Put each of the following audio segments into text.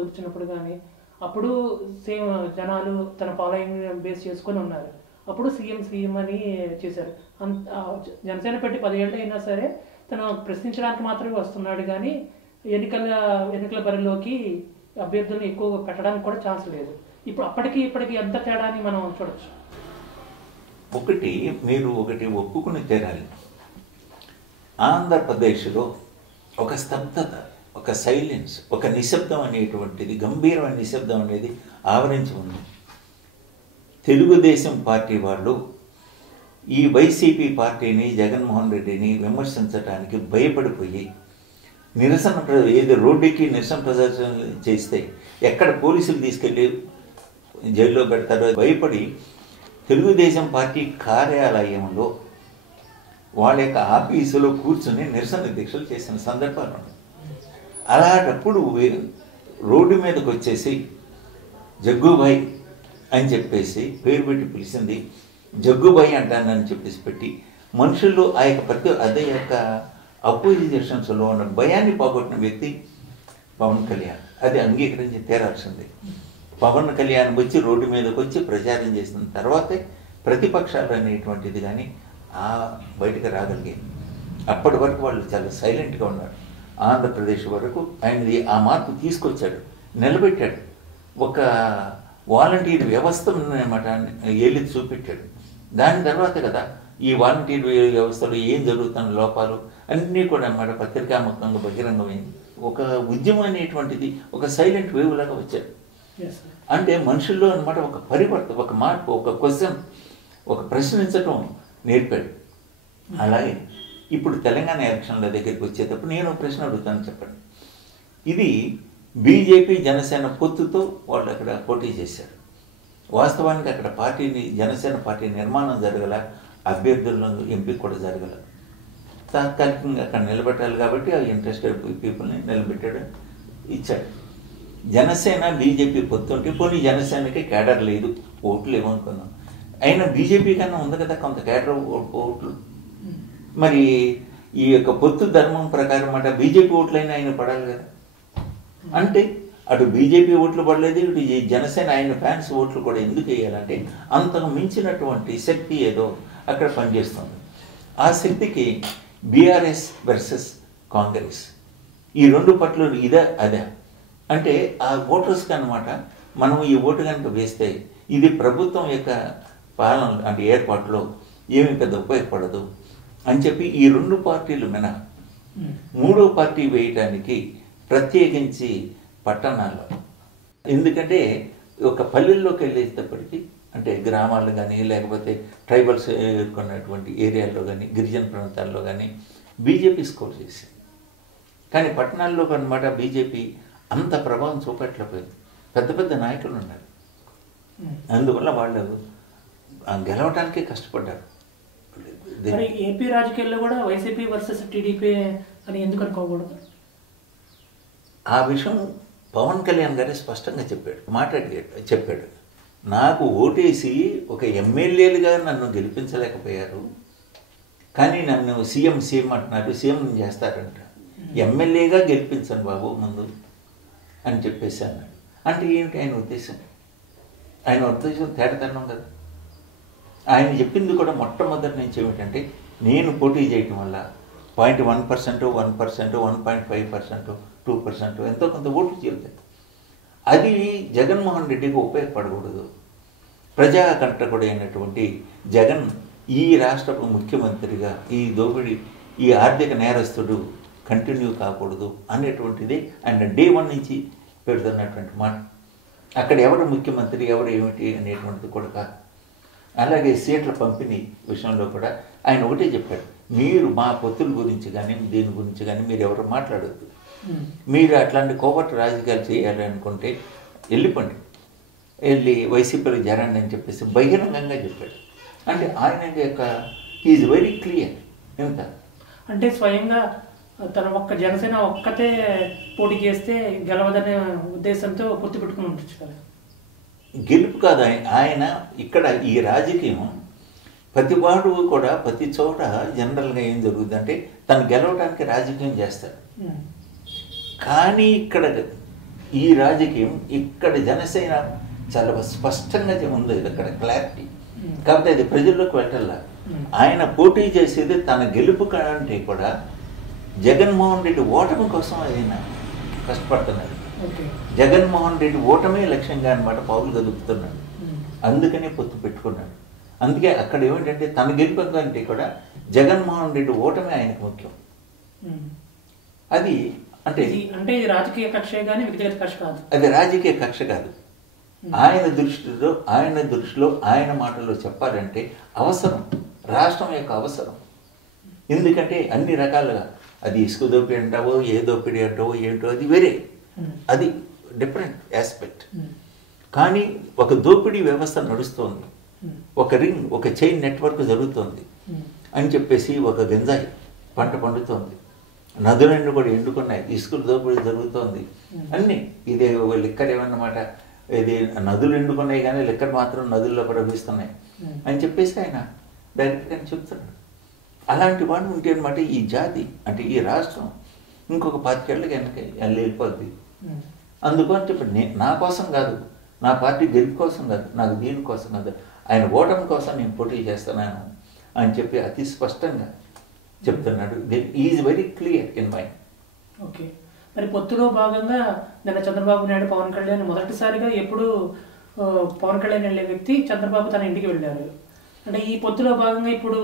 వచ్చినప్పుడు కానీ అప్పుడు సేమ్ జనాలు తన ఫాలోయింగ్ బేస్ చేసుకొని ఉన్నారు. అప్పుడు సీఎం అని చేశారు. జనసేన పెట్టి 10 ఏళ్ళు అయినా సరే తను ప్రశ్నించడానికి మాత్రమే వస్తున్నాడు కానీ ఎన్నికల బరిలోకి అభ్యర్థులను ఎక్కువ పెట్టడానికి కూడా ఛాన్స్ లేదు. ఇప్పుడు ఇప్పటికి ఎంత తేడాని మనం చూడొచ్చు. మీరు ఒప్పుకుని తీరాలి. ఆంధ్రప్రదేశ్లో ఒక స్తబ్దత, ఒక సైలెన్స్, ఒక నిశ్శబ్దం అనేటువంటిది, గంభీరమైన నిశ్శబ్దం అనేది ఆవరించి ఉంది. తెలుగుదేశం పార్టీ వాళ్ళు ఈ వైసీపీ పార్టీని, జగన్మోహన్ రెడ్డిని విమర్శించడానికి భయపడిపోయి ఏదో రోడ్డుకి నిరసన ప్రదర్శన చేస్తే ఎక్కడ పోలీసులు తీసుకెళ్ళి జైల్లో పెడతారో భయపడి తెలుగుదేశం పార్టీ కార్యాలయంలో వాళ్ళ యొక్క ఆఫీసులో కూర్చుని నిరసన దీక్షలు చేసిన సందర్భాలు ఉన్నాయి. అలాంటప్పుడు రోడ్డు మీదకి వచ్చేసి జగ్గుబాయ్ అని చెప్పేసి పేరు పెట్టి పిలిచింది, జగ్గుబాయ్ అంటానని చెప్పేసి పెట్టి మనుషుల్లో ఆ యొక్క అదే యొక్క అపోజిషన్స్లో ఉన్న భయాన్ని పోగొట్టిన వ్యక్తి పవన్ కళ్యాణ్. అది అంగీకరించి తీరాల్సింది. పవన్ కళ్యాణ్ వచ్చి రోడ్డు మీదకి వచ్చి ప్రచారం చేసిన తర్వాతే ప్రతిపక్షాలు అనేటువంటిది కానీ బయటకు రాగలిగింది. అప్పటి వరకు వాళ్ళు చాలా సైలెంట్గా ఉన్నారు. ఆంధ్రప్రదేశ్ వరకు ఆయనది ఆ మార్పు తీసుకొచ్చాడు, నిలబెట్టాడు. ఒక వాలంటీర్ వ్యవస్థను అన్నమాట ఏలి చూపెట్టాడు. దాని తర్వాత కదా ఈ వాలంటీర్ వ్యవస్థలో ఏం జరుగుతున్న లోపాలు అన్నీ కూడా అన్నమాట పత్రికాముఖంగా బహిరంగమైంది. ఒక ఉద్యమం అనేటువంటిది ఒక సైలెంట్ వేవ్ లాగా వచ్చాడు. అంటే మనుషుల్లో అనమాట ఒక పరివర్తన, ఒక మార్పు, ఒక క్వశ్చన్, ఒక ప్రశ్నించటం నేర్పాడు. అలాగే ఇప్పుడు తెలంగాణ ఎలక్షన్ల దగ్గరికి వచ్చేటప్పుడు నేను ప్రశ్న అడుగుతాను, చెప్పండి. ఇది బీజేపీ జనసేన పొత్తుతో వాళ్ళు అక్కడ పోటీ చేశారు. వాస్తవానికి అక్కడ జనసేన పార్టీ నిర్మాణం జరగల, అభ్యర్థులను ఎంపిక కూడా జరగల. తాత్కాలికంగా అక్కడ నిలబెట్టాలి కాబట్టి ఆ ఇంట్రెస్టెడ్ పీపుల్ని నిలబెట్టాడు, ఇచ్చాడు. జనసేన బీజేపీ పొత్తుంటే పోనీ జనసేనకి కేడర్ లేదు, ఓట్లు ఏమనుకున్నాం. అయినా బీజేపీ కన్నా ఉంది కదా కొంత కేడర్ ఓట్లు. మరి ఈ యొక్క పొత్తు ధర్మం ప్రకారం అట బీజేపీ ఓట్లైనా ఆయన పడాలి కదా. అంటే అటు బీజేపీ ఓట్లు పడలేదు, ఇటు ఈ జనసేన ఆయన ఫ్యాన్స్ ఓట్లు కూడా ఎందుకు వేయాలంటే అంతకు మించినటువంటి శక్తి ఏదో అక్కడ పనిచేస్తుంది. ఆ శక్తికి బీఆర్ఎస్ వర్సెస్ కాంగ్రెస్, ఈ రెండు పట్ల అదే అంటే ఆ ఓటర్స్కి అనమాట మనం ఈ ఓటు కనుక వేస్తే ఇది ప్రభుత్వం యొక్క పాలన అంటే ఏర్పాటులో ఏమి పెద్ద ఉపయోగపడదు అని చెప్పి ఈ రెండు పార్టీలు మినహా మూడో పార్టీ వేయటానికి ప్రత్యేకించి పట్టణాల్లో, ఎందుకంటే ఒక పల్లెల్లోకి వెళ్ళేటప్పటికీ అంటే గ్రామాల్లో కానీ లేకపోతే ట్రైబల్స్ ఎదుర్కొన్నటువంటి ఏరియాల్లో కానీ గిరిజన ప్రాంతాల్లో కానీ బీజేపీ స్కోర్ చేసింది. కానీ పట్టణాల్లో అన్నమాట బీజేపీ అంత ప్రభావం చూపెట్టలేకపోయింది. పెద్ద పెద్ద నాయకులు ఉన్నారు, అందువల్ల వాళ్ళు గెలవటానికే కష్టపడ్డారు. ఏపీ రాజకీయాల్లో కూడా వైసీపీ వర్సెస్ టీడీపీ అని ఎందుకు అనుకోకూడదు? ఆ విషయం పవన్ కళ్యాణ్ గారే స్పష్టంగా చెప్పాడు. నాకు ఓటేసి ఒక ఎమ్మెల్యేలుగా నన్ను గెలిపించలేకపోయారు, కానీ నన్ను సీఎం అంటున్నారు, సీఎం చేస్తారంట, ఎమ్మెల్యేగా గెలిపించండి బాబు ముందు అని చెప్పేసి అన్నాడు. అంటే ఏంటి ఆయన ఉద్దేశం? ఆయన ఉద్దేశం తేటతనం కదా. ఆయన చెప్పింది కూడా మొట్టమొదటి నుంచి ఏమిటంటే నేను పోటీ చేయటం వల్ల 0.1%, 1%, 1.5%, 2% ఎంతో కొంత ఓట్లు చేరుతాయి. అది జగన్మోహన్ రెడ్డికి ఉపయోగపడకూడదు. ప్రజాకంటకుడు అయినటువంటి జగన్ ఈ రాష్ట్ర ముఖ్యమంత్రిగా ఈ ఆర్థిక నేరస్తుడు కంటిన్యూ కాకూడదు అనేటువంటిది ఆయన డే 1 నుంచి పెడుతున్నటువంటి మాట. అక్కడ ఎవరు ముఖ్యమంత్రి ఎవరు ఏమిటి అనేటువంటిది కూడా కాదు. అలాగే సీట్ల పంపిణీ విషయంలో కూడా ఆయన ఒకటే చెప్పాడు, మీరు మా పొత్తుల గురించి కానీ దీని గురించి కానీ మీరు ఎవరు మాట్లాడద్దు, మీరు అట్లాంటి కోవట్ రాజకీయాలు చేయాలి అనుకుంటే వెళ్ళి వైసీపీలో చేరండి అని చెప్పేసి బహిరంగంగా చెప్పాడు. అంటే ఆయన యొక్క ఈజ్ వెరీ క్లియర్. ఎంత అంటే స్వయంగా తన జనసేన ఒక్కతే పోటీ చేస్తే గెలవదనే ఉద్దేశంతో పొత్తు పెట్టుకుని ఉండొచ్చు కదా. గెలుపు కాదు ఆయన ఇక్కడ ఈ రాజకీయం ప్రతివాడు కూడా ప్రతి చోట జనరల్గా ఏం జరుగుతుందంటే తను గెలవడానికి రాజకీయం చేస్తాడు. కానీ ఇక్కడ ఈ రాజకీయం ఇక్కడ జనసేన చాలా స్పష్టంగా ఉంది, ఇక్కడ క్లారిటీ. కాబట్టి అది ప్రజల్లోకి వెళ్ళాల. ఆయన పోటీ చేసేది తన గెలుపు కంటే కూడా జగన్మోహన్ రెడ్డి ఓటమి కోసం ఆయన కష్టపడుతున్నాడు. జగన్మోహన్ రెడ్డి ఓటమే లక్ష్యంగా అనమాట పావులు కదుపుతున్నాడు. అందుకనే పొత్తు పెట్టుకున్నాడు. అందుకే అక్కడ ఏమిటంటే తన గెలుపు కంటే కూడా జగన్మోహన్ రెడ్డి ఓటమే ఆయనకు ముఖ్యం. అది అంటే అంటే ఇది రాజకీయ కక్ష కానీ వ్యక్తిగత కక్ష కాదు, అది రాజకీయ కక్ష కాదు. ఆయన దృష్టిలో ఆయన మాటల్లో చెప్పాలంటే అవసరం, రాష్ట్రం యొక్క అవసరం. ఎందుకంటే అన్ని రకాలుగా అది ఇసుక దోపిడీ అంటావో, ఏ దోపిడీ అంటావో ఏంటో అది వేరే, అది డిఫరెంట్ ఆస్పెక్ట్. కానీ ఒక దోపిడీ వ్యవస్థ నడుస్తోంది, ఒక రింగ్, ఒక చైన్ నెట్వర్క్ జరుగుతోంది అని చెప్పేసి ఒక గంజాయి పంట పండుతోంది, నదులన్నీ కూడా ఎండుకున్నాయి, ఇసుకలు దోపిడీ జరుగుతోంది, అన్నీ ఇదే లిక్కర్ ఏమన్నమాట, ఇది నదులు ఎండుకున్నాయి కానీ లిక్కర్ మాత్రం నదుల్లో ప్రవహిస్తున్నాయి అని చెప్పేసి ఆయన డైరెక్ట్గా చెప్తున్నాడు. అలాంటి వాడు ఉంటే అనమాట ఈ జాతి అంటే ఈ రాష్ట్రం ఇంకొక 25 ఏళ్ళకి వెనక్కి వెళ్ళిపోద్ది. అందుకని చెప్పి నా కోసం కాదు, నా పార్టీ గెలుపు కోసం కాదు, నాకు దీనికోసం కాదు, ఆయన ఓటమి కోసం నేను పోటీ చేస్తున్నాను అని చెప్పి అతి స్పష్టంగా చెప్తున్నాడు. Is very clear in mind. Okay, మరి పొత్తులో భాగంగా నిన్న చంద్రబాబు నాయుడు, పవన్ కళ్యాణ్ మొదటిసారిగా ఎప్పుడు పవన్ కళ్యాణ్ వెళ్ళే వ్యక్తి చంద్రబాబు తన ఇంటికి వెళ్ళారు. అంటే ఈ పొత్తులో భాగంగా ఇప్పుడు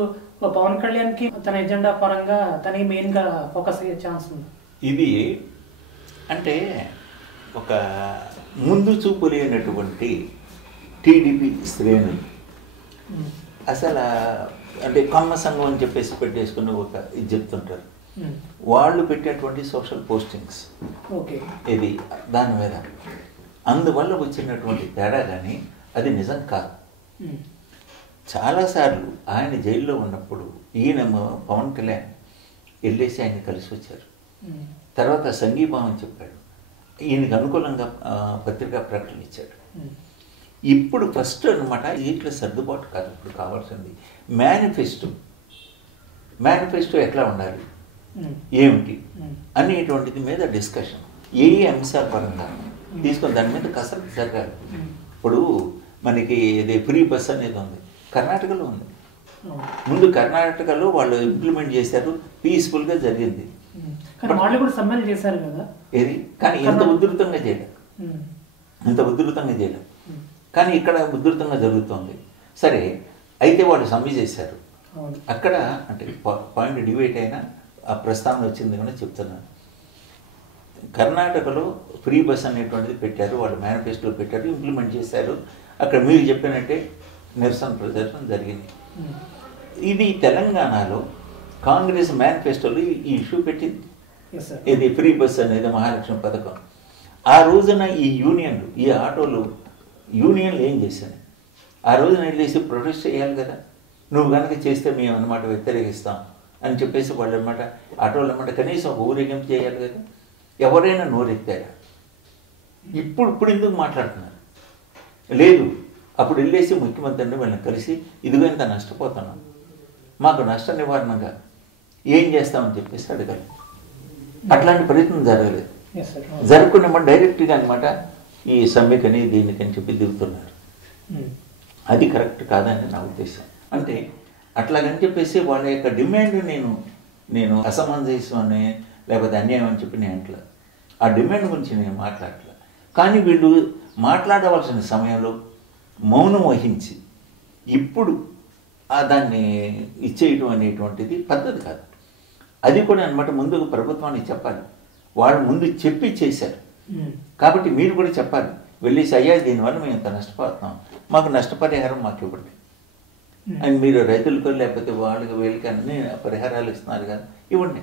పవన్ కళ్యాణ్కి తన ఎజెండా పరంగా తనకి మెయిన్గా ఫోకస్ అయ్యే ఛాన్స్ ఉంది. ఇది అంటే ఒక ముందు చూపు లేనటువంటి టీడీపీ శ్రేణులు అసలు అంటే కమ్మ సంఘం అని చెప్పేసి పెట్టేసుకుని ఒక ఇది చెప్తుంటారు. వాళ్ళు పెట్టేటువంటి సోషల్ పోస్టింగ్స్ ఇది దాని మీద అందువల్ల వచ్చినటువంటి తేడా కానీ అది నిజం కాదు. చాలాసార్లు ఆయన జైల్లో ఉన్నప్పుడు ఈయన పవన్ కళ్యాణ్ వెళ్ళేసి ఆయన కలిసి వచ్చారు. తర్వాత సంఘీభావం చెప్పాడు, ఈయనకు అనుకూలంగా పత్రికా ప్రకటన ఇచ్చాడు. ఇప్పుడు ఫస్ట్ అనమాట వీటిలో సర్దుబాటు కాదు, ఇప్పుడు కావాల్సింది మేనిఫెస్టో ఎట్లా ఉండాలి, ఏమిటి అనేటువంటిది మీద డిస్కషన్, ఏ అంశాల పరంగా తీసుకొని దాని మీద కసరత్తు జరగాలి. ఇప్పుడు మనకి ఇది ఫ్రీ బస్ అనేది ఉంది, కర్ణాటకలో ఉంది. ముందు కర్ణాటకలో వాళ్ళు ఇంప్లిమెంట్ చేశారు, పీస్ఫుల్గా జరిగింది. ఏది కానీ ఇంత ఉధృతంగా చేయలేదు, కానీ ఇక్కడ ఉధృతంగా జరుగుతుంది. సరే, అయితే వాళ్ళు సమ్మె చేశారు. అక్కడ అంటే పాయింట్ డిబేట్ అయినా ఆ ప్రస్తావన వచ్చింది కానీ చెప్తున్నాను. కర్ణాటకలో ఫ్రీ బస్ అనేటువంటిది పెట్టారు, వాళ్ళు మేనిఫెస్టో పెట్టారు, ఇంప్లిమెంట్ చేశారు. అక్కడ మీరు చెప్పినట్టే నిరసన ప్రదర్శన జరిగింది. ఇది తెలంగాణలో కాంగ్రెస్ మేనిఫెస్టోలో ఈ ఇష్యూ పెట్టింది, ఇది ఫ్రీ బస్ అనేది మహాలక్ష్మి పథకం. ఆ రోజున ఈ యూనియన్లు, ఈ ఆటోలు యూనియన్లు ఏం చేశాయి, ఆ రోజున వెళ్ళేసి ప్రొటెస్ట్ చేయాలి కదా, నువ్వు కనుక చేస్తే మేము అన్నమాట వ్యతిరేకిస్తాం అని చెప్పేసి వాళ్ళు అనమాట ఆటోలు అన్నమాట కనీసం ఊరేగింపు చేయాలి కదా. ఎవరైనా నోరెత్తారా? ఇప్పుడు ఎందుకు మాట్లాడుతున్నారు? లేదు, అప్పుడు వెళ్ళేసి ముఖ్యమంత్రిని వీళ్ళని కలిసి ఇదిగో ఇంత నష్టపోతున్నాం, మాకు నష్ట నివారణగా ఏం చేస్తామని చెప్పేసి అడగాలి. అట్లాంటి ప్రయత్నం జరగలేదు. జరగకుండా డైరెక్ట్గా అనమాట ఈ సమ్మెకని దీనికని చెప్పి దిగుతున్నారు. అది కరెక్ట్ కాదని నా ఉద్దేశం. అంటే అట్లాగని చెప్పేసి వాళ్ళ యొక్క డిమాండ్ నేను అసమంజసం అని లేకపోతే అన్యాయం అని చెప్పి నేను అంటలా, ఆ డిమాండ్ గురించి నేను మాట్లాడట్లా. కానీ వీళ్ళు మాట్లాడవలసిన సమయంలో మౌనం వహించి ఇప్పుడు దాన్ని ఇచ్చేయటం అనేటువంటిది పద్ధతి కాదు. అది కూడా అనమాట ముందుకు ప్రభుత్వానికి చెప్పాలి. వాళ్ళు ముందు చెప్పి చేశారు కాబట్టి మీరు కూడా చెప్పాలి, వెళ్ళేసి అయ్యా దీనివల్ల మేము ఇంత నష్టపోతున్నాం, మాకు నష్టపరిహారం మాకు ఇవ్వండి అని. మీరు రైతులకు లేకపోతే వాళ్ళకి వీళ్ళకి అన్నీ పరిహారాలు ఇస్తున్నారు కదా, ఇవ్వండి.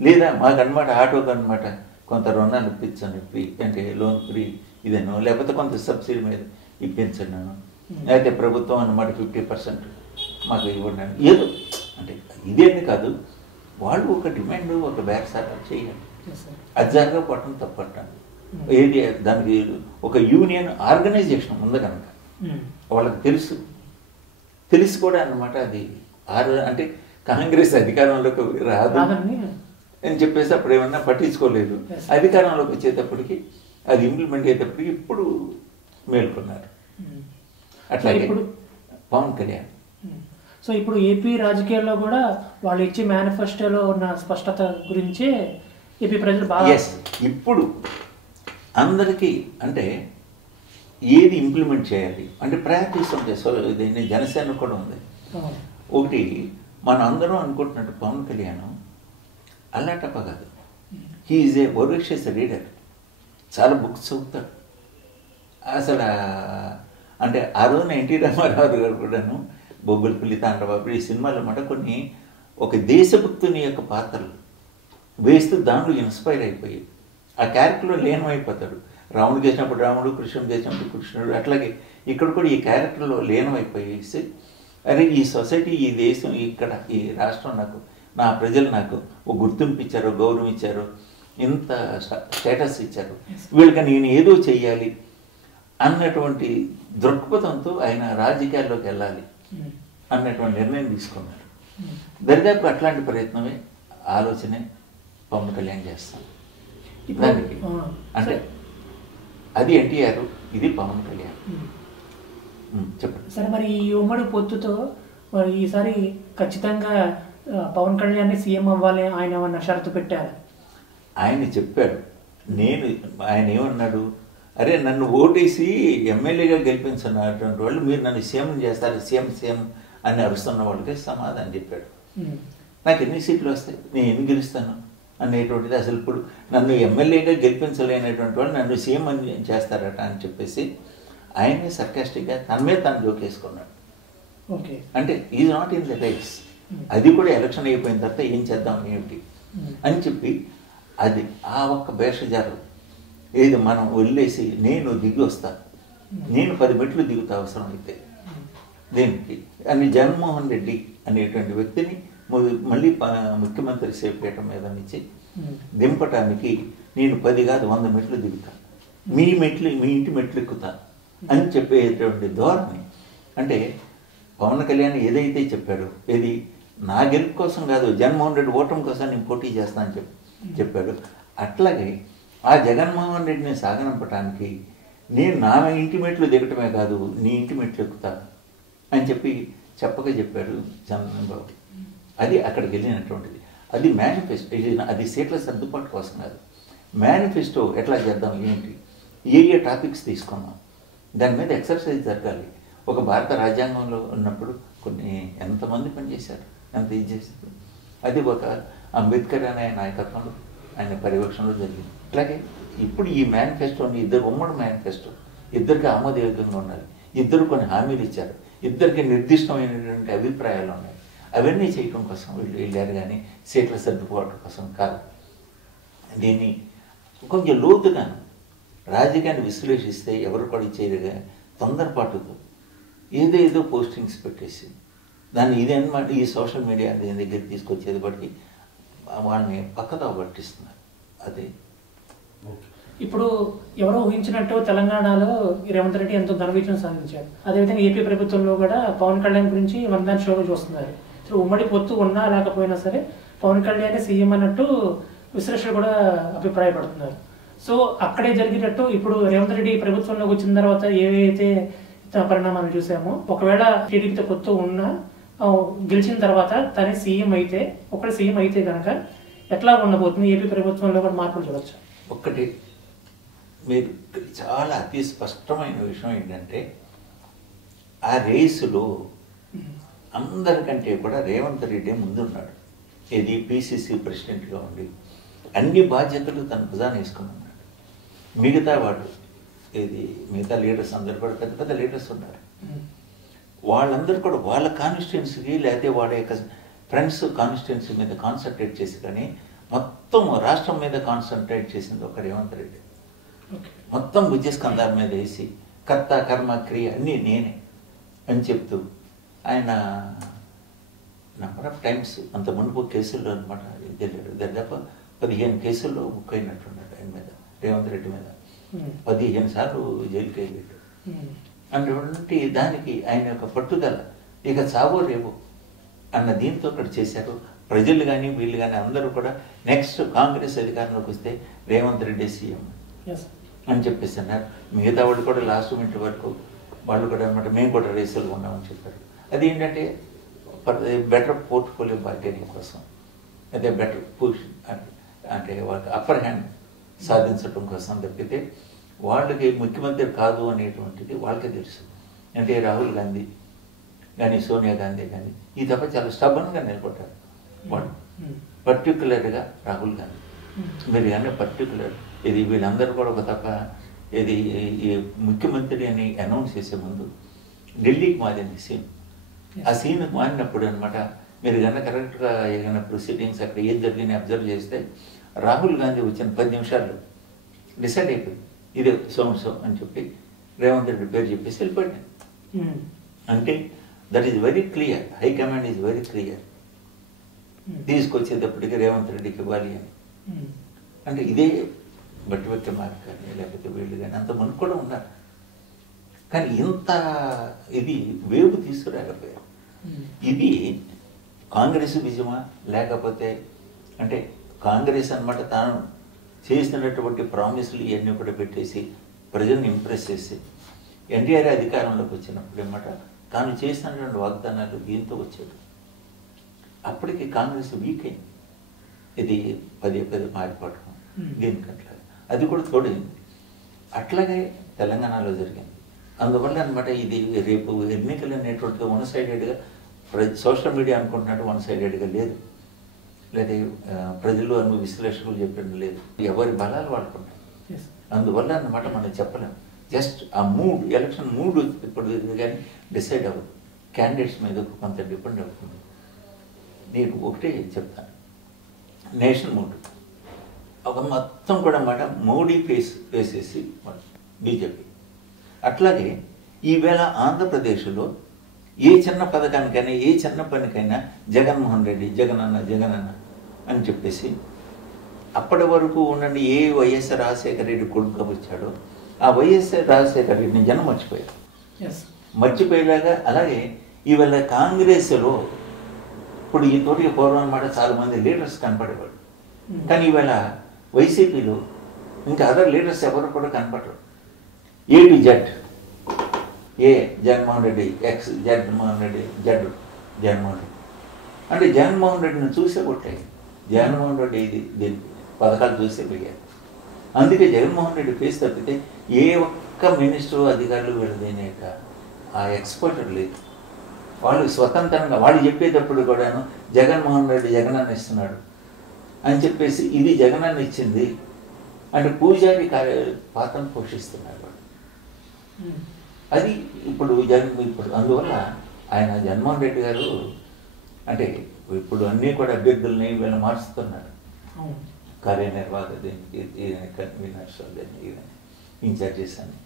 లేదా మాకు అనమాట ఆటోకి అనమాట కొంత రుణాలు ఇప్పించండి, అంటే లోన్ ఫ్రీ ఇదేనో, లేకపోతే కొంత సబ్సిడీ మీద ఇప్పించండి, అయితే ప్రభుత్వం అన్నమాట 50% మాకు ఇవ్వండి. ఏదో అంటే ఇదేమి కాదు, వాళ్ళు ఒక డిమాండ్ ఒక బేరసారా చేయాలి. అది జరగకపోవటం తప్పట్టండి. ఏది దానికి ఒక యూనియన్ ఆర్గనైజేషన్ ఉంది కనుక వాళ్ళకి తెలిసి కూడా అన్నమాట అది అంటే కాంగ్రెస్ అధికారంలోకి రాదు, అని చెప్పేసి అప్పుడు ఏమన్నా పట్టించుకోలేదు. అధికారంలోకి వచ్చేటప్పటికి అది ఇంప్లిమెంట్ అయ్యేటప్పటికి ఇప్పుడు మేల్కొన్నారు. అట్లాగే ఇప్పుడు పవన్ కళ్యాణ్. సో ఇప్పుడు ఏపీ రాజకీయాల్లో కూడా వాళ్ళు ఇచ్చే మేనిఫెస్టోలో ఉన్న స్పష్టత గురించి ఏపీ ప్రజలు బాగా ఇప్పుడు అందరికీ అంటే ఏది ఇంప్లిమెంట్ చేయాలి అంటే ప్రయారిటీస్ ఉంటాయి. సో దీన్ని జనసేన కూడా ఉంది. ఒకటి మనం అందరం అనుకుంటున్నట్టు పవన్ కళ్యాణ్ అలాంటప్ప కాదు. He is a voracious reader. చాలా బుక్స్ చదువుతాడు. అసలు అంటే ఆ రోజున ఎన్టీ రామారావు గారు కూడాను బొబ్బిలిపల్లి తాండబాబు ఈ సినిమాలు అన్నమాట కొన్ని ఒక దేశభక్తుని యొక్క పాత్రలు వేస్తూ దాంట్లో ఇన్స్పైర్ అయిపోయి ఆ క్యారెక్టర్లో లీనమైపోతాడు. రాముడు చేసినప్పుడు రాముడు, కృష్ణుడు చేసినప్పుడు కృష్ణుడు, అట్లాగే ఇక్కడ కూడా ఈ క్యారెక్టర్లో లీనమైపోయేసి అరే ఈ సొసైటీ, ఈ దేశం, ఇక్కడ ఈ రాష్ట్రం నాకు, నా ప్రజలు నాకు ఒక గుర్తింపు ఇచ్చారు, గౌరవం ఇచ్చారు, ఇంత స్టేటస్ ఇచ్చారు, వీళ్ళకి నేను ఏదో చెయ్యాలి అన్నటువంటి దృక్పథంతో ఆయన రాజకీయాల్లోకి వెళ్ళాలి అన్నటువంటి నిర్ణయం తీసుకున్నారు. దరిదాపు అట్లాంటి ప్రయత్నమే ఆలోచనే పవన్ కళ్యాణ్ చేస్తాం. దానికి అంటే అది ఎన్టీఆర్, ఇది పవన్ కళ్యాణ్. చెప్పండి. సరే, మరి ఈ ఉమ్మడి పొత్తుతో మరి ఈసారి ఖచ్చితంగా పవన్ కళ్యాణ్ సీఎం అవ్వాలి ఆయన ఏమన్నా షరతు పెట్టారు? ఆయన చెప్పాడు. ఆయన ఏమన్నాడు, అరే నన్ను ఓటేసి ఎమ్మెల్యేగా గెలిపించినటువంటి వాళ్ళు మీరు నన్ను సీఎం చేస్తారు, సీఎం అని అరుస్తున్న వాళ్ళకి సమాధానం చెప్పాడు. నాకు ఎన్ని సీట్లు వస్తాయి, నేను ఎన్ని గెలుస్తాను అనేటువంటిది, అసలు ఇప్పుడు నన్ను ఎమ్మెల్యేగా గెలిపించలేనటువంటి వాళ్ళు నన్ను సీఎం అని చేస్తారట అని చెప్పేసి ఆయనే సర్కాస్టిక్గా తన మీద తను జోకేసుకున్నాడు. అంటే is not in the rights. అది కూడా ఎలక్షన్ అయిపోయిన తర్వాత ఏం చేద్దాం ఏమిటి అని చెప్పి అది ఆ ఒక్క భేషజాలు ఏది మనం వదిలేసి నేను దిగి వస్తాను, నేను 10 మెట్లు దిగుతా అవసరం అయితే దేనికి అని జగన్మోహన్ రెడ్డి అనేటువంటి వ్యక్తిని మళ్ళీ ముఖ్యమంత్రి సేపేట మీద నుంచి దింపటానికి నేను 10 కాదు 100 మెట్లు దిగుతా, మీ ఇంటి మెట్లు ఎక్కుతా అని చెప్పేటువంటి ధోరణి. అంటే పవన్ కళ్యాణ్ ఏదైతే చెప్పాడో, ఏది నా గెలుపు కోసం కాదు, జగన్మోహన్ రెడ్డి ఓటమి కోసం నేను పోటీ చేస్తానని చెప్పాడు. అట్లాగే ఆ జగన్మోహన్ రెడ్డిని సాగనంపటానికి నేను నా ఇంటి మెట్లు దిగటమే కాదు, నీ ఇంటి మెట్లు ఎక్కుతా అని చెప్పాడు చంద్రబాబు. అది అక్కడికి వెళ్ళినటువంటిది. అది మేనిఫెస్టో. అది సీట్ల సర్దుబాటు కోసం కాదు. మేనిఫెస్టో ఎట్లా చేద్దాం, ఏంటి, ఏ టాపిక్స్ తీసుకున్నాం, దాని మీద ఎక్సర్సైజ్ జరగాలి. ఒక భారత రాజ్యాంగంలో ఉన్నప్పుడు ఎంతమంది పనిచేశారు, ఎంత ఇది చేశారు, అది ఒక అంబేద్కర్ అనే నాయకత్వంలో ఆయన పర్యవేక్షణలో జరిగింది. అట్లాగే ఇప్పుడు ఈ మేనిఫెస్టోని ఉమ్మడి మేనిఫెస్టో ఇద్దరికి ఆమోదయోగ్యంగా ఉండాలి. ఇద్దరు కొన్ని హామీలు ఇచ్చారు, ఇద్దరికి నిర్దిష్టమైనటువంటి అభిప్రాయాలు ఉన్నాయి. అవన్నీ చేయటం కోసం వీళ్ళు వెళ్ళారు, కానీ సీట్ల సర్దుబాటు కోసం కాదు. దీన్ని కొంచెం లోతుగా రాజకీయాన్ని విశ్లేషిస్తే ఎవరు కూడా చేయరుగా తొందరపాటుతో ఏదో పోస్టింగ్స్ పెట్టేసి దాన్ని ఇదన్నమాట ఈ సోషల్ మీడియా దీని దగ్గర తీసుకొచ్చేది బట్టి వాళ్ళని పక్కతో పట్టిస్తున్నారు. అదే ఇప్పుడు ఎవరో ఊహించినట్టు తెలంగాణలో రేవంత్ రెడ్డి ఎంతో ఘన విజయం సాధించారు. అదేవిధంగా ఏపీ ప్రభుత్వంలో కూడా పవన్ కళ్యాణ్ గురించి వన్ షోలో చూస్తున్నారు. సో ఉమ్మడి పొత్తు ఉన్నా లేకపోయినా సరే పవన్ కళ్యాణ్ సీఎం అన్నట్టు విశ్లేషకులు కూడా అభిప్రాయపడుతున్నారు. సో అక్కడే జరిగినట్టు ఇప్పుడు రేవంత్ రెడ్డి ప్రభుత్వంలోకి వచ్చిన తర్వాత ఏవైతే పరిణామాలు చూసామో, ఒకవేళ టీడీపీతో పొత్తు ఉన్నా గెలిచిన తర్వాత తనే సీఎం అయితే, ఒకటి సీఎం అయితే కనుక ఎట్లా ఉండబోతుంది, ఏపీ ప్రభుత్వంలో కూడా మార్పులు చూడొచ్చు? ఒక్కటి మీరు చాలా అతి స్పష్టమైన విషయం ఏంటంటే, ఆ రేసులో అందరికంటే కూడా రేవంత్ రెడ్డి ముందున్నాడు. ఇది పిసిసి ప్రెసిడెంట్గా ఉండి అన్ని బాధ్యతలు తన భుజాన్ని వేసుకుని ఉన్నాడు. మిగతా లీడర్స్ అందరు కూడా పెద్ద పెద్ద లీడర్స్ ఉన్నారు. వాళ్ళందరూ కూడా వాళ్ళ కాన్స్టిట్యున్సీకి లేకపోతే వాళ్ళ యొక్క ఫ్రెండ్స్ కాన్స్టిట్యున్సీ మీద కాన్సన్ట్రేట్ చేసి, కానీ మొత్తం రాష్ట్రం మీద కాన్సన్ట్రేట్ చేసింది ఒక రేవంత్ రెడ్డి. మొత్తం భుజస్కంధాల మీద వేసి కర్త కర్మ క్రియ అన్నీ నేనే అని చెప్తూ ఆయన నెంబర్ ఆఫ్ టైమ్స్ అంత మునుపు కేసుల్లో అనమాట వెళ్ళాడు. దాదాపు 15 కేసుల్లో బుక్ అయినట్టున్నాడు ఆయన మీద, రేవంత్ రెడ్డి మీద 15 సార్లు జైలుకి వెళ్ళాడు. అటువంటి దానికి ఆయన యొక్క పట్టుదల ఇక చావో రేపు అన్న దీంతో అక్కడ చేశారు. ప్రజలు కానీ వీళ్ళు కానీ అందరూ కూడా నెక్స్ట్ కాంగ్రెస్ అధికారంలోకి వస్తే రేవంత్ రెడ్డి సీఎం అని చెప్పేసి అన్నారు. మిగతా వాళ్ళు కూడా లాస్ట్ మినిట్ వరకు వాళ్ళు కూడా అనమాట మేము కూడా రేసులు ఉన్నామని చెప్పారు. అది ఏంటంటే బెటర్ పోర్ట్ఫోలియో బార్గెనింగ్ కోసం, అదే బెటర్ పుష్ అంటే వాళ్ళకి అప్పర్ హ్యాండ్ సాధించడం కోసం తప్పితే వాళ్ళకి ముఖ్యమంత్రి కాదు అనేటువంటిది వాళ్ళకే తెలుసు. అంటే రాహుల్ గాంధీ కానీ సోనియా గాంధీ కానీ ఈ తప్ప చాలా స్టబన్గా నిలబడ్డారు వాళ్ళు. పర్టికులర్గా రాహుల్ గాంధీ మీరు కానీ పర్టికులర్ ఇది వీళ్ళందరూ కూడా ఒక తప్ప ఇది ఈ ముఖ్యమంత్రి అని అనౌన్స్ చేసే ముందు ఢిల్లీకి మారింది సీన్. ఆ సీన్ మారినప్పుడు అనమాట మీరు కన్నా కరెక్ట్గా ఏదైనా ప్రొసీడింగ్స్ అక్కడ ఏం జరిగింది అబ్జర్వ్ చేస్తే రాహుల్ గాంధీ వచ్చిన 10 నిమిషాల్లో డిసైడ్ అయిపోయింది ఇదే సో అని చెప్పి రేవంత్ రెడ్డి పేరు చెప్పేసి వెళ్ళిపోయింది. అంటే that is very clear, high command is very clear తీసుకొచ్చేటప్పటికి రేవంత్ రెడ్డికి ఇవ్వాలి అని. అంటే ఇదే బట్టి మార్క్ కానీ లేకపోతే వీళ్ళు కానీ అంతమంది కూడా ఉన్నారు. కానీ ఇంత ఇది వేపు తీసుకురాకపోయారు. ఇది కాంగ్రెస్ విజయమా లేకపోతే అంటే కాంగ్రెస్ అనమాట తాను చేసినటువంటి ప్రామిసులు ఇవన్నీ కూడా పెట్టేసి ప్రజల్ని ఇంప్రెస్ చేసి ఎన్టీఆర్ అధికారంలోకి వచ్చినప్పుడు అనమాట తాను చేసినటువంటి వాగ్దానాలు దీంతో వచ్చాడు. అప్పటికి కాంగ్రెస్ వీక్ అయింది. ఇది పదే మారిపోవడం దీనికట్లా అది కూడా తోడైంది. అట్లాగే తెలంగాణలో జరిగింది. అందువల్ల అనమాట ఇది రేపు ఎన్నికలు అనేటువంటిది వన్ సైడెడ్గా సోషల్ మీడియా అనుకుంటున్నట్టు వన్ సైడెడ్గా లేదు, లేదా ప్రజలు విశ్లేషకులు చెప్పిన లేదు. ఎవరి బలాలు వాడుకుంటారు. అందువల్ల అన్నమాట మనం చెప్పలేము. జస్ట్ ఆ మూడ్ ఎలక్షన్ మూడ్ ఇప్పుడు కానీ డిసైడ్ అవ్వదు, క్యాండిడేట్స్ మీద కొంత డిపెండ్ అవుతుంది. నేను ఒకటే చెప్తాను, నేషన్ మూడ్ ఒక మొత్తం కూడా అన్నమాట మోడీ వేసేసి బీజేపీ. అట్లాగే ఈవేళ ఆంధ్రప్రదేశ్లో ఏ చిన్న పథకానికైనా ఏ చిన్న పనికైనా జగన్మోహన్ రెడ్డి జగనన్న అని చెప్పేసి అప్పటి వరకు ఉండండి ఏ వైఎస్ఆర్ రాజశేఖర రెడ్డి కొడుకు వచ్చాడో ఆ వైఎస్ఆర్ రాజశేఖర రెడ్డిని జనం మర్చిపోయారు. మర్చిపోయేలాగా అలాగే ఈవేళ కాంగ్రెస్లో ఇప్పుడు ఈ తోటికి పూర్వం అన్నమాట చాలామంది లీడర్స్ కనపడేవాడు. కానీ ఈవేళ వైసీపీలో ఇంకా అదర్ లీడర్స్ ఎవరు కూడా కనపడరు. A to Z A Jaganmohan Reddy X Jaganmohan Reddy Z Jaganmohan Reddy అంటే జగన్మోహన్ రెడ్డిని చూసే కొట్టాయి. జగన్మోహన్ రెడ్డి దీని పథకాలు చూసే పోయారు. అందుకే జగన్మోహన్ రెడ్డి ఫేస్ తప్పితే ఏ ఒక్క మినిస్టర్ అధికారులు వెళ్ళదేనేక ఆ ఎక్స్పర్ట్ లేదు. వాళ్ళు స్వతంత్రంగా వాళ్ళు చెప్పేటప్పుడు కూడాను జగన్మోహన్ రెడ్డి జగనన్న ఇస్తున్నాడు అని చెప్పేసి ఇది జగనన్న ఇచ్చింది అంటే పూజారి పాత్రను పోషిస్తున్నారు వాళ్ళు. అది ఇప్పుడు ఇప్పుడు అందువల్ల ఆయన జగన్మోహన్ రెడ్డి గారు అంటే ఇప్పుడు అన్నీ కూడా అభ్యర్థుల్ని వీళ్ళు మార్చుతున్నారు. కార్యనిర్వాహక కన్వీనర్స్ ఇన్ఛార్జెస్ అని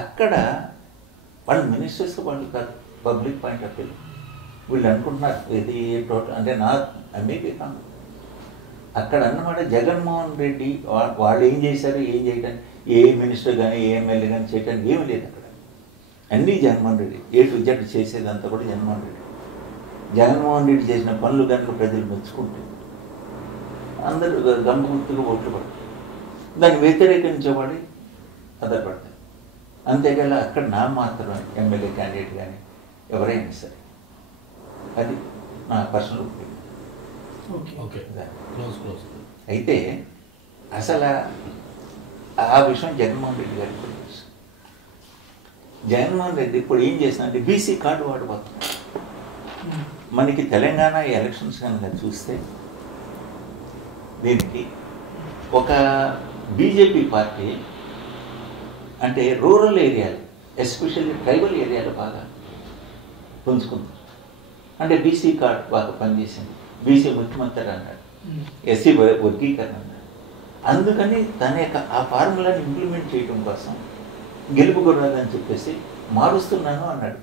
అక్కడ వాళ్ళు మినిస్టర్స్ వాళ్ళు కాదు, పబ్లిక్ పాయింట్ ఆఫ్ వ్యూ వీళ్ళు అనుకుంటున్నారు ఇది టోటల్ అంటే నా అమ్మేకి కాదు. అక్కడ అన్నమాట జగన్మోహన్ రెడ్డి వాళ్ళు ఏం చేశారు ఏం చేయడానికి ఏ మినిస్టర్ కానీ ఏ ఎమ్మెల్యే కానీ చేయడానికి ఏమీ లేదు. అక్కడ అన్నీ జగన్మోహన్ రెడ్డి ఏ టు జెడ్ చేసేదంతా కూడా జగన్మోహన్ రెడ్డి. జగన్మోహన్ రెడ్డి చేసిన పనులు కనుక ప్రజలు మెచ్చుకుంటే అందరూ గంపగుర్తుగా ఓట్లు పడతారు, దాన్ని వ్యతిరేకించేవాడి ఆధారపడతారు. అంతేకాదు అక్కడ నా మాత్రం ఎమ్మెల్యే క్యాండిడేట్ కానీ ఎవరైనా సరే అది నా పర్సనల్ ఒపీనియన్. అయితే అసలు ఆ విషయం జగన్మోహన్ రెడ్డి గారికి తెలుసు. జగన్మోహన్ రెడ్డి ఇప్పుడు ఏం చేసినంటే బీసీ కార్డు వాడిపోతున్నాడు. మనకి తెలంగాణ ఎలక్షన్స్ కనుక చూస్తే దీనికి ఒక బీజేపీ పార్టీ అంటే రూరల్ ఏరియాలు ఎస్పెషల్లీ ట్రైబల్ ఏరియాలు బాగా పుంజుకుంది. అంటే బీసీ కార్డు బాగా పనిచేసింది. బీసీ ముఖ్యమంత్రి అన్నాడు, ఎస్సీ వర్గీకరణ అన్నాడు. అందుకని తన యొక్క ఆ ఫార్ములాని ఇంప్లిమెంట్ చేయడం కోసం గెలుపు గుర్రాలని చెప్పేసి మారుస్తున్నాను అన్నాడు.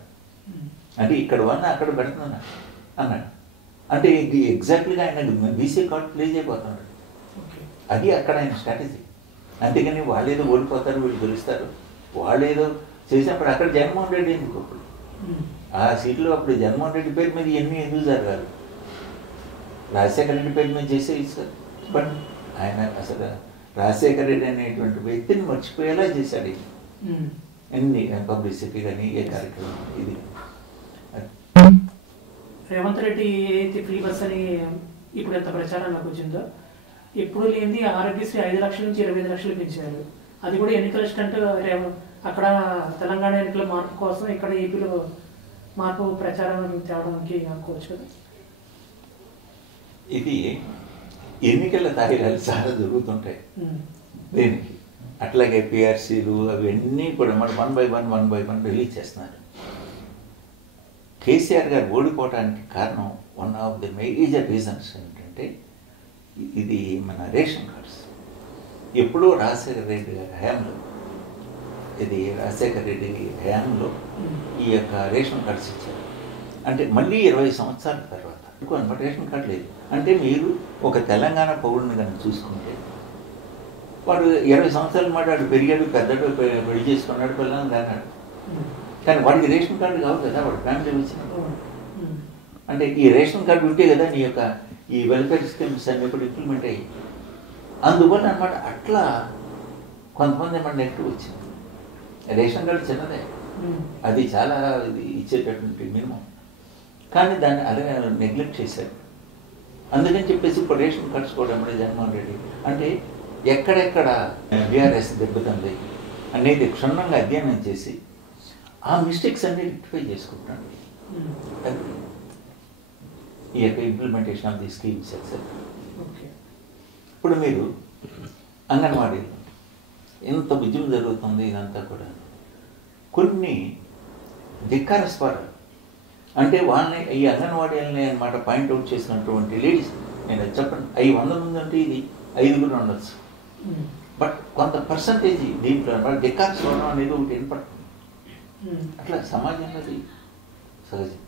అంటే ఇక్కడ వల్ల అక్కడ పెడుతున్నాను అన్నాడు. అంటే ఎగ్జాక్ట్లీగా ఆయన బీసీ కార్డు ప్లే చేయబోతున్నాడు. అది అక్కడ ఆయన స్ట్రాటజీ. అంతేగాని వాళ్ళేదో ఓడిపోతారు వీళ్ళు గెలుస్తారు వాళ్ళేదో చేసినప్పుడు అక్కడ జగన్మోహన్ రెడ్డి ఎందుకు ఆ సీట్లో అప్పుడు జగన్మోహన్ రెడ్డి పేరు మీద ఎన్ని ఎందుకు జరగాలి, రాజశేఖర రెడ్డి పేరు మీద చేసేవి సార్. బట్ ఆయన అసలు రాజశేఖర రెడ్డి అనేటువంటి వ్యక్తిని మర్చిపోయేలా చేశాడు ఎన్ని పబ్లిసిటీ కానీ ఏ కార్యక్రమం. ఇది రేవంత్ రెడ్డి ఏదైతే ఫ్రీ బస్ అని ఇప్పుడు ఎంత ప్రచారంలోకి వచ్చిందో, ఎప్పుడు లేనిది ఆరోగ్యశ్రీ 5 లక్షల నుంచి 25 లక్షలు పెంచారు. అది కూడా ఎన్నికల స్టంట్. అక్కడ తెలంగాణ ఎన్నికల మార్పు కోసం ఇక్కడ ఏపీలో మార్పు ప్రచారం తేవడానికి అనుకోవచ్చు కదా. ఇది ఎన్నికల తాయిలాలు చాలా జరుగుతుంటాయి దీనికి. అట్లాగే పిఆర్సీలు అవన్నీ కూడా మన 1 by 1 రిలీజ్ చేస్తున్నారు. కేసీఆర్ గారు ఓడిపోవడానికి కారణం one of the major reasons ఏంటంటే ఇది మన రేషన్ కార్డ్స్. ఎప్పుడో రాజశేఖర రెడ్డి గారి హయాంలో, ఇది రాజశేఖర రెడ్డి హయాంలో ఈ యొక్క రేషన్ కార్డ్స్ ఇచ్చారు. అంటే మళ్ళీ 20 సంవత్సరాల తర్వాత అనమాట రేషన్ కార్డు లేదు. అంటే మీరు ఒక తెలంగాణ పౌరుని కనుక చూసుకుంటే వాడు 20 సంవత్సరాల మాట వాడు పెరిగాడు, పెద్దడు, పెళ్లి చేసుకున్నాడు, పిల్లలు కానాడు, కానీ వాడికి రేషన్ కార్డు కావాలి కదా, వాడు ఫ్యామిలీ వచ్చినప్పుడు. అంటే ఈ రేషన్ కార్డు ఉంటే కదా నీ యొక్క ఈ వెల్ఫేర్ స్కీమ్స్ అన్ని ఇప్పుడు ఇంప్లిమెంట్ అయ్యి, అందువల్ల అనమాట అట్లా కొంతమంది మన నెగిటివ్ వచ్చింది. రేషన్ కార్డు చిన్నదే, అది చాలా ఇది ఇచ్చేటటువంటి మినిమం, కానీ దాన్ని అలాగే నెగ్లెక్ట్ చేశారు. అందుకని చెప్పేసి ఇప్పుడు రేషన్ కార్డ్స్ కూడా మన జగన్మోహన్ రెడ్డి అంటే ఎక్కడెక్కడ బీఆర్ఎస్ దెబ్బతింది అనేది క్షుణ్ణంగా అధ్యయనం చేసి ఆ మిస్టేక్స్ అన్ని రెక్టిఫై చేసుకుంటాను. ఈ యొక్క implementation of the schemes etcetera. ఇప్పుడు మీరు అంగన్వాడీ ఎంత ఉద్యమం జరుగుతుంది, ఇదంతా కూడా కొన్ని ధిక్కార స్వరాలు. అంటే వాళ్ళని ఈ అంగన్వాడీలని అనమాట పాయింట్అవుట్ చేసినటువంటి లేడీస్, నేను చెప్పండి 500 మంది అంటే ఇది 5 ఉండొచ్చు, బట్ కొంత పర్సంటేజ్ దీంట్లో అనమాట ధిక్కార స్వరం అనేది ఒకటి వినపడుతుంది. అట్లా సమాజంలో సహజం.